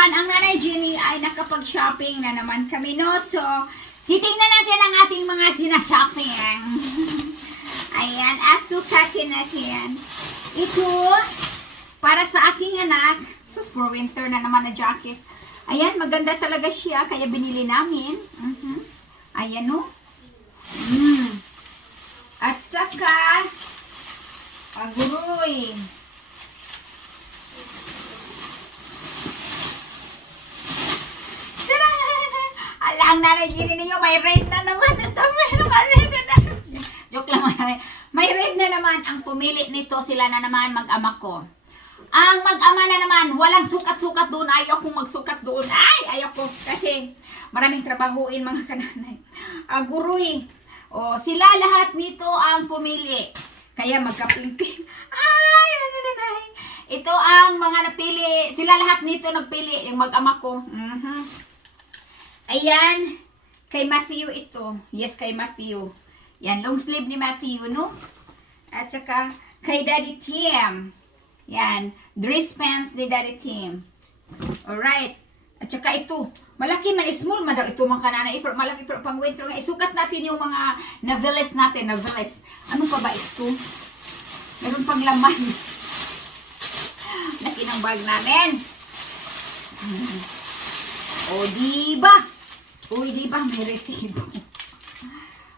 naman, ang Nanay Jenny ay nakapag-shopping na naman kami, no? So, titingnan natin ang ating mga sinashopping. Ayan, at sukatin natin. Ito, para sa aking anak, sus, for winter na naman na jacket. Ayan, maganda talaga siya, kaya binili namin. Mhm. Ayan, no? Mm. At saka, aguroy. Tara! Ang nanay Jenny ninyo, may red na naman. Ang dami naman Joke lang May red na naman. Ang pumili nito, sila na naman mag-ama ko. Ang mag-ama na naman, walang sukat-sukat doon. Ayaw kong magsukat doon. Ay, ayaw ko. Kasi maraming trabahuin mga kananay. Aguroy. O, sila lahat nito ang pumili. Kaya magkapinpin. Ay, mga nanay. Ito ang mga napili. Sila lahat nito nagpili. Yung mag-ama ko. Mhm. Ayan. Kay Matthew ito. Yes, kay Matthew. Yan, long sleeve ni Matthew, no? At saka, kay Daddy Tim. Yan, dress pants ni Daddy Tim. Alright. At saka ito, malaki man, small man daw ito mga kanana. Pero malaki pero pang winter nga. Isukat natin yung mga naveles natin, naveles. Ano pa ba ito? Meron pang laman. Laki ng bag namin. Hmm. O, diba? Uy, diba? May resibo.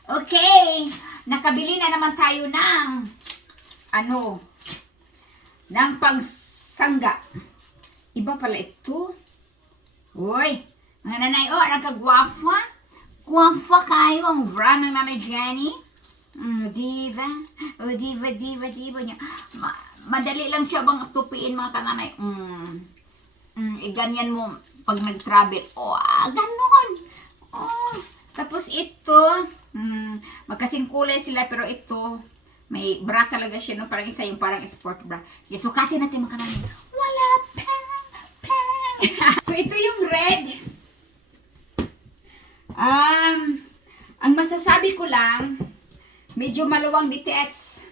Okay. Nakabili na naman tayo ng ano, ng pangsangga. Iba pala ito. Uy, mga nanay, oh, ang kagwafa. Gwafa kayo ang vra ng nanay Jenny. Mm, diva. O, diva, diva, diva niya. Ma- madali lang siya bang tupiin mga kananay. Mm. Mm, eh, ganyan mo pag nag-travel. Oh, ah, ganon. Oh, tapos ito, mm, magkasing kulay sila pero ito, may bra talaga siya, no? Parang isa yung parang sport bra. Okay, sukatin natin mga. Wala, pang, pang. so, ito yung red. Um, ang masasabi ko lang, medyo maluwang detach.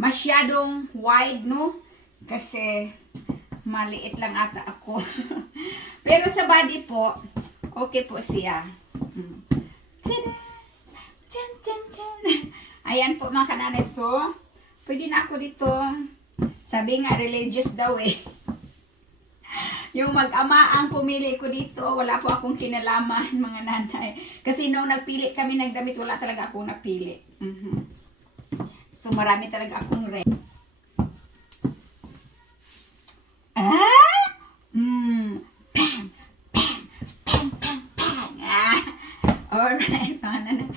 Masyadong wide, no? Kasi maliit lang ata ako. Pero sa body po, okay po siya. Ayan po mga kananay. So, pwede na ako dito. Sabi nga, religious daw eh. Yung mag-ama ang pumili ko dito, wala po akong kinalaman, mga nanay. Kasi nung nagpili kami ng damit, wala talaga akong napili. Mhm. So, marami talaga akong red. Ah? Mm. Pam! Pam! Pam! Pam! Pam! Ah. Alright, mga nanay.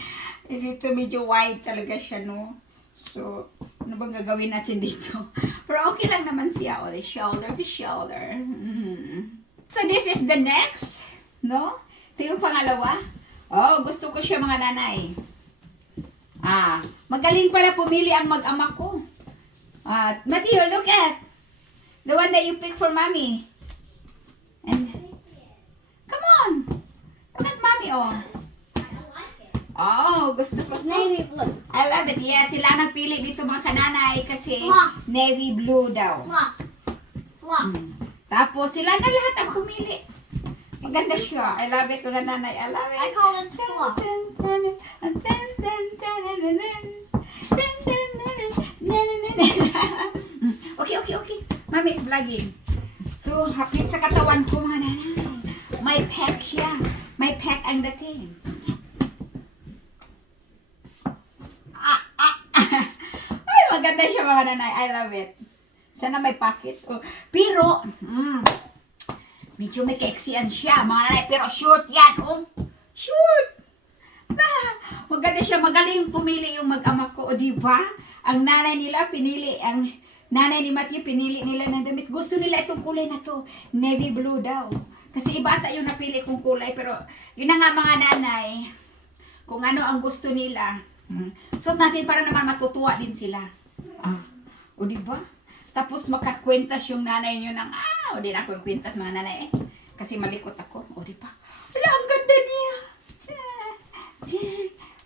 Eh, Dito medyo wide talaga siya, no? So, ano bang gagawin natin dito? Pero okay lang naman siya. O, shoulder to shoulder. Mhm. So, this is the next, no? Ito yung pangalawa. Oh, gusto ko siya mga nanay. Ah, magaling pala pumili ang mag-ama ko. Ah, Matthew, look at. The one that you pick for mommy. And, come on. Look at mommy, oh. Oh, gusto ko. Navy blue. I love it. Yeah, sila nagpili dito mga kananay kasi Mwah. navy blue daw. Mwah. Mwah. Mm. Tapos sila na lahat ang pumili. Maganda siya. I love it mga nanay. I love it. I call this fluff. Okay, okay, okay. Mami is vlogging. So, hapit sa katawan ko mga nanay. May pack siya. May pack ang dating. Ah, ah, ah. Ay, maganda siya mga nanay. I love it. Sana may pocket. Oh. Pero, mm, medyo may keksian siya mga nanay. Pero short yan. Oh, short. Ah, maganda siya. Magaling pumili yung mag-ama ko. O, di ba? Ang nanay nila pinili. Ang nanay ni Matthew pinili nila ng damit. Gusto nila itong kulay na to. Navy blue daw. Kasi iba ata yung napili kong kulay. Pero, yun na nga mga nanay. Kung ano ang gusto nila. Hmm. So, natin para naman matutuwa din sila. Ah. O, di ba? Tapos makakwentas yung nanay nyo ng, ah, o di na ako kwentas mga nanay eh. Kasi malikot ako. O, di ba? Wala, ang ganda niya.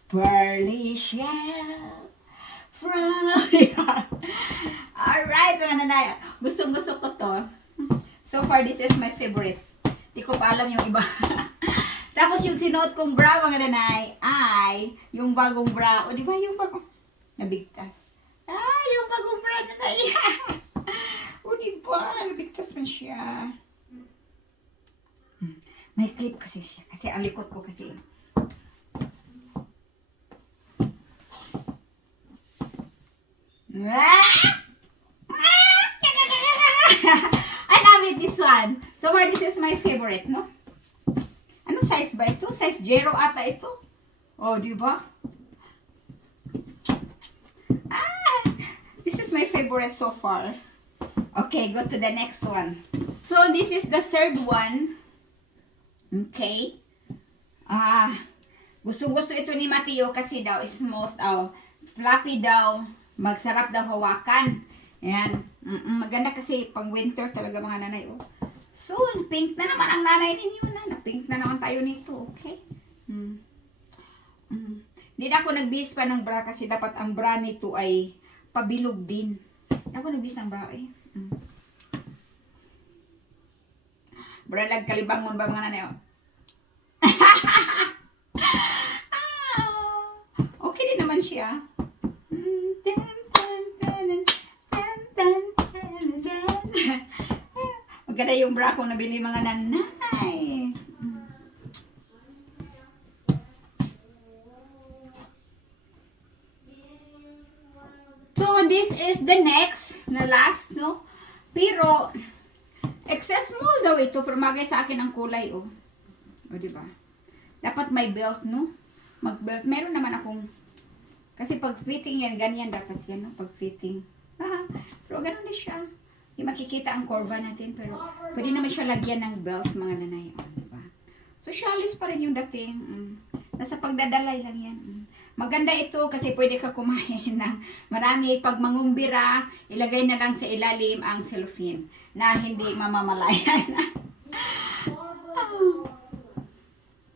Pearly shell from Alright, mga nanay. Gustong gusto ko to. So far, this is my favorite. Hindi ko pa alam yung iba. Tapos yung sinuot kong bra, mga nanay, ay yung bagong bra. O, di ba yung bagong... Nabigtas. Ah, yung bagong bra, nanay. o, di ba? Nabigtas man siya. Hmm. May clip kasi siya. Kasi ang likot ko kasi. I love it, this one. So far, this is my favorite, no? Ano size ba ito? Size zero ata ito. Oh, di ba? Ah, this is my favorite so far. Okay, go to the next one. So, this is the third one. Okay. Ah, gusto-gusto ito ni Mateo kasi daw smooth daw. Fluffy daw. Magsarap daw hawakan. Ayan. Mm-mm, maganda kasi pang winter talaga mga nanay. Oh. Soon, pink na naman ang nanay ninyo na. Na-pink na naman tayo nito. Okay? Mm. Mm. Hindi na ako nagbihis pa ng bra kasi dapat ang bra nito ay pabilog din. Ako nagbihis ng bra eh. Mm. Bra lag kalibangon ba mga nanay? Oh. Okay din naman siya. Maganda yung bra ko nabili mga nanay. So, this is the next, na last, no? Pero, extra small daw ito, pero magay sa akin ang kulay, oh. O, di ba? Dapat may belt, no? Mag-belt. Meron naman akong, kasi pag fitting yan, ganyan dapat yan, no? Pag fitting. Ah, pero ganun na siya. Hindi makikita ang kurva natin, pero pwede naman siya lagyan ng belt, mga nanay. O, di ba? So, shalis pa rin yung dating. Mm. Nasa pagdadalay lang yan. Mm. Maganda ito kasi pwede ka kumain ng marami. Pag mangumbira, ilagay na lang sa ilalim ang cellophane na hindi mamamalayan.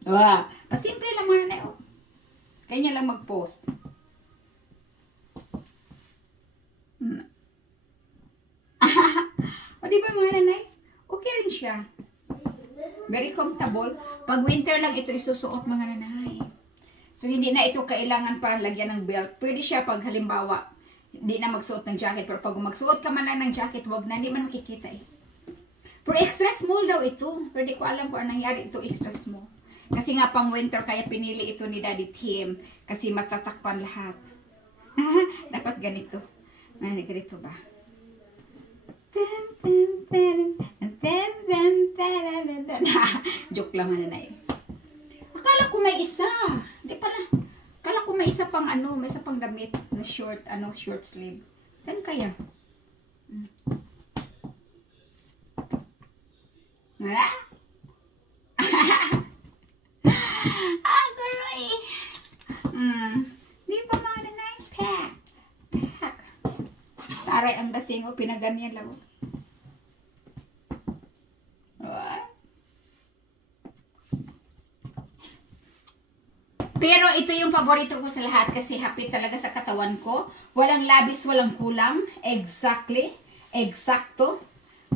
Wow. Pasimple lang mga nanay. Oh. Kanya lang mag-post. Hmm. o di ba mga nanay? Okay rin siya. Very comfortable. Pag winter lang ito isusuot mga nanay. So, hindi na ito kailangan pa lagyan ng belt. Pwede siya pag halimbawa, hindi na magsuot ng jacket. Pero pag magsuot ka man lang ng jacket, wag na, hindi man makikita eh. Pero extra small daw ito. Pero di ko alam kung anong nangyari ito extra small. Kasi nga pang winter kaya pinili ito ni Daddy Tim. Kasi matatakpan lahat. Dapat ganito. Ano, ganito ba? Joke lang na na eh. Akala ko may isa. Di pala. Akala ko may isa pang ano, may isa pang damit na short, ano, short sleeve. Saan kaya? Hmm. Ah! ah, guroy. Hmm. Di ba mga nanay? Pack. Pack. Taray ang dating o pinaganyan lang. oh. Ah. Pero ito yung paborito ko sa lahat kasi happy talaga sa katawan ko. Walang labis, walang kulang. Exactly. Eksakto.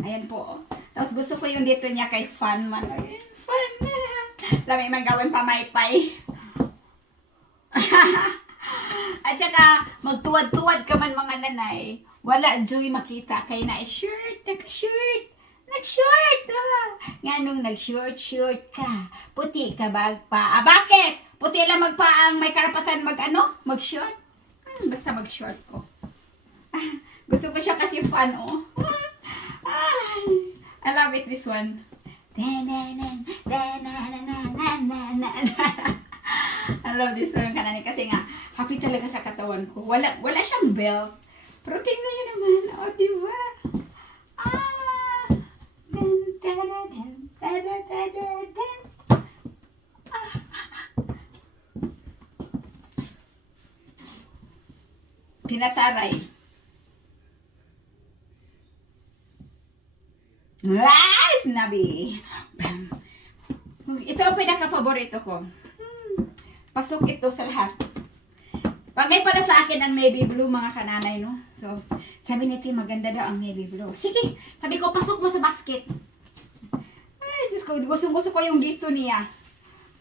Ayan po. oh. Tapos gusto ko yung dito niya kay Fun man. Ay, fun. Lami man gawin pamaypay. At saka, magtuwad-tuwad ka man mga nanay. Wala joy makita. Kaya na shirt, naka-shirt. Nag-short ah. Nga nung nag-short-short ka, puti ka bagpa. Ah, bakit? Puti lang magpa ang may karapatan mag-ano? Mag-short? Hmm, basta mag-short ko. Ah, gusto ko siya kasi fun, oh. Ay, I love it, this one. I love this one kanani kasi nga happy talaga sa katawan ko. Wala wala siyang belt. Pero tingnan niyo naman, oh, di ba? Ah! Dun, da-da-dun, da-da-da-da-dun. Ah. Pinataray. Ah, sinabi. Ito ang pinaka-paborito ko. Pasok ito sa lahat. Bagay pala sa akin ang navy blue mga kananay, no? So, sabi ni Tim, maganda daw ang navy blue. Sige, sabi ko, pasok mo sa basket. Ay, Diyos ko, gusto gusto ko yung dito niya.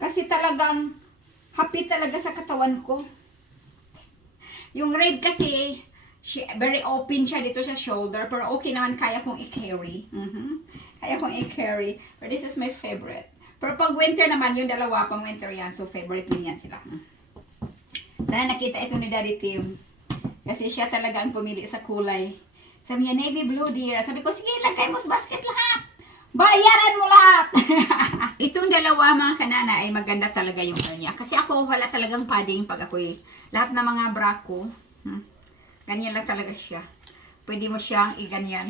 Kasi talagang happy talaga sa katawan ko. Yung red kasi, she, very open siya dito sa shoulder. Pero okay naman, kaya kong i-carry. Mhm. Kaya kong i-carry. But this is my favorite. Pero pag winter naman, yung dalawa, pang winter yan. So, favorite ko yan sila. Mm. Sana nakita ito ni Daddy Tim. Kasi siya talaga ang pumili sa kulay. Sabi niya, navy blue dear. Sabi ko, sige, lagay mo sa basket lahat. Bayaran mo lahat! Itong dalawa mga kanana ay maganda talaga yung ano niya. Kasi ako wala talagang padding pag ako lahat ng mga bra ko. Hmm, ganyan lang talaga siya. Pwede mo siyang iganyan.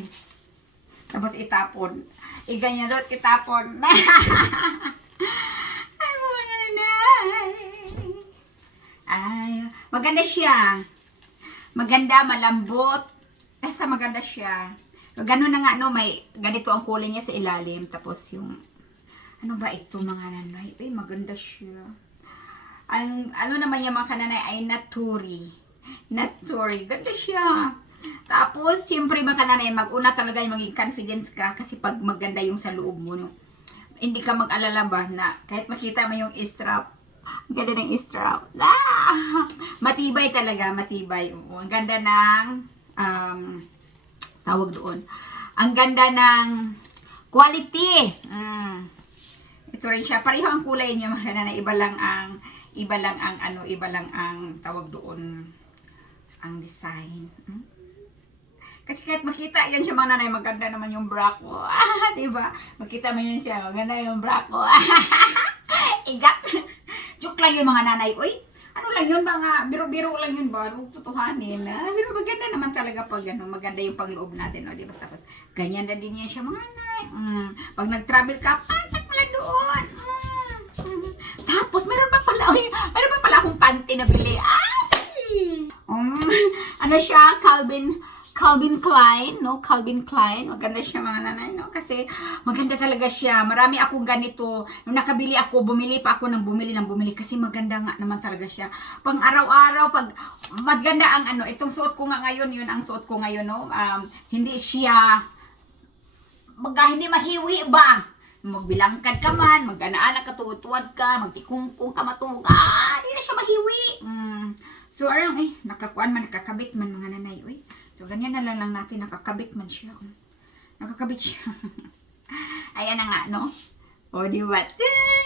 Tapos itapon. Iganyan doon, itapon. ay, mga nanay. Ay, maganda siya. Maganda, malambot. Basta maganda siya. Ganun na nga, no, may ganito ang kulay niya sa ilalim. Tapos yung, ano ba ito mga nanay? Ay, maganda siya. Ang, ano naman yung mga kananay ay naturi. Naturi. Ganda siya. Tapos, siyempre mga kananay, mag-una talaga yung maging confidence ka. Kasi pag maganda yung sa loob mo, no, hindi ka mag-alala ba na kahit makita mo yung strap, ang ganda ng strap. Ah! Matibay talaga, matibay. Ang ganda ng, um, tawag doon. Ang ganda ng quality. Mm. Ito rin siya. Pareho ang kulay niya, mga na iba lang ang iba lang ang ano, iba lang ang tawag doon ang design. Mm. Kasi kahit makita yan siya mga nanay, maganda naman yung bra ko. Ah, diba? Makita mo yun siya, maganda yung bra ko. Igat. Joke lang yun mga nanay. Uy, ano lang yun, mga biro-biro lang yun ba? Huwag tutuhanin. Ah, pero maganda naman talaga pag ano, maganda yung pangloob natin. No? Diba? Tapos, ganyan na din yan siya mga nanay. Mm. Pag nag-travel ka, patak mo lang doon. Mm. Tapos, meron pa pala, uy, meron pa pala akong panty na bili. Ay! Um, ano siya, Calvin, Calvin Klein, no? Calvin Klein. Maganda siya mga nanay, no? Kasi maganda talaga siya. Marami akong ganito. Nung nakabili ako, bumili pa ako ng bumili ng bumili kasi maganda nga naman talaga siya. Pang araw-araw, pag maganda ang ano, itong suot ko nga ngayon, yun ang suot ko ngayon, no? Um, hindi siya baga hindi mahiwi ba? Magbilangkad ka man, mag-anaan ka, tuwad ka, magtikungkung ka matuga, ah, hindi na siya mahiwi. Mm. So, arang eh, nakakuan man, nakakabit man mga nanay, uy. So, ganyan na lang, natin, nakakabit man siya. Nakakabit siya. Ayan na nga, no? O, di ba? Ting!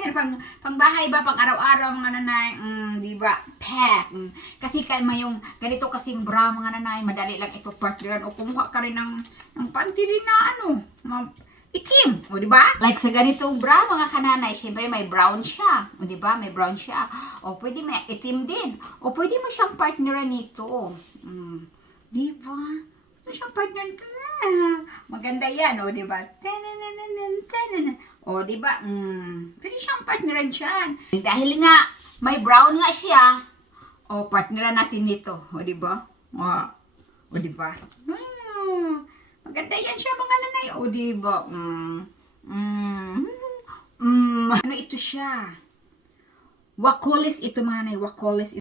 Yan, Pang, pang bahay ba, pang araw-araw mga nanay, mm, di ba? Pack. Mm. Kasi kalma yung, ganito kasing bra mga nanay, madali lang ito partneran. O kumuha ka rin ng, ng panty rin na ano, ma- itim. O, di ba? Like sa ganitong bra mga kananay, syempre may brown siya. O, di ba? May brown siya. O, pwede may itim din. O, pwede mo siyang partneran nito. Mm. Di ba? Ano siyang partner ka? Maganda yan, o, di ba? O, di ba? Mm, pwede siyang partneran dyan. Dahil nga, may brown nga siya, o, partneran natin nito. O, di ba? O, o di ba? Hmm, maganda yan siya, mga nanay. O, di ba? Mm, mm, mm, ano ito siya? Wakolis ito, mga nanay. Wakolis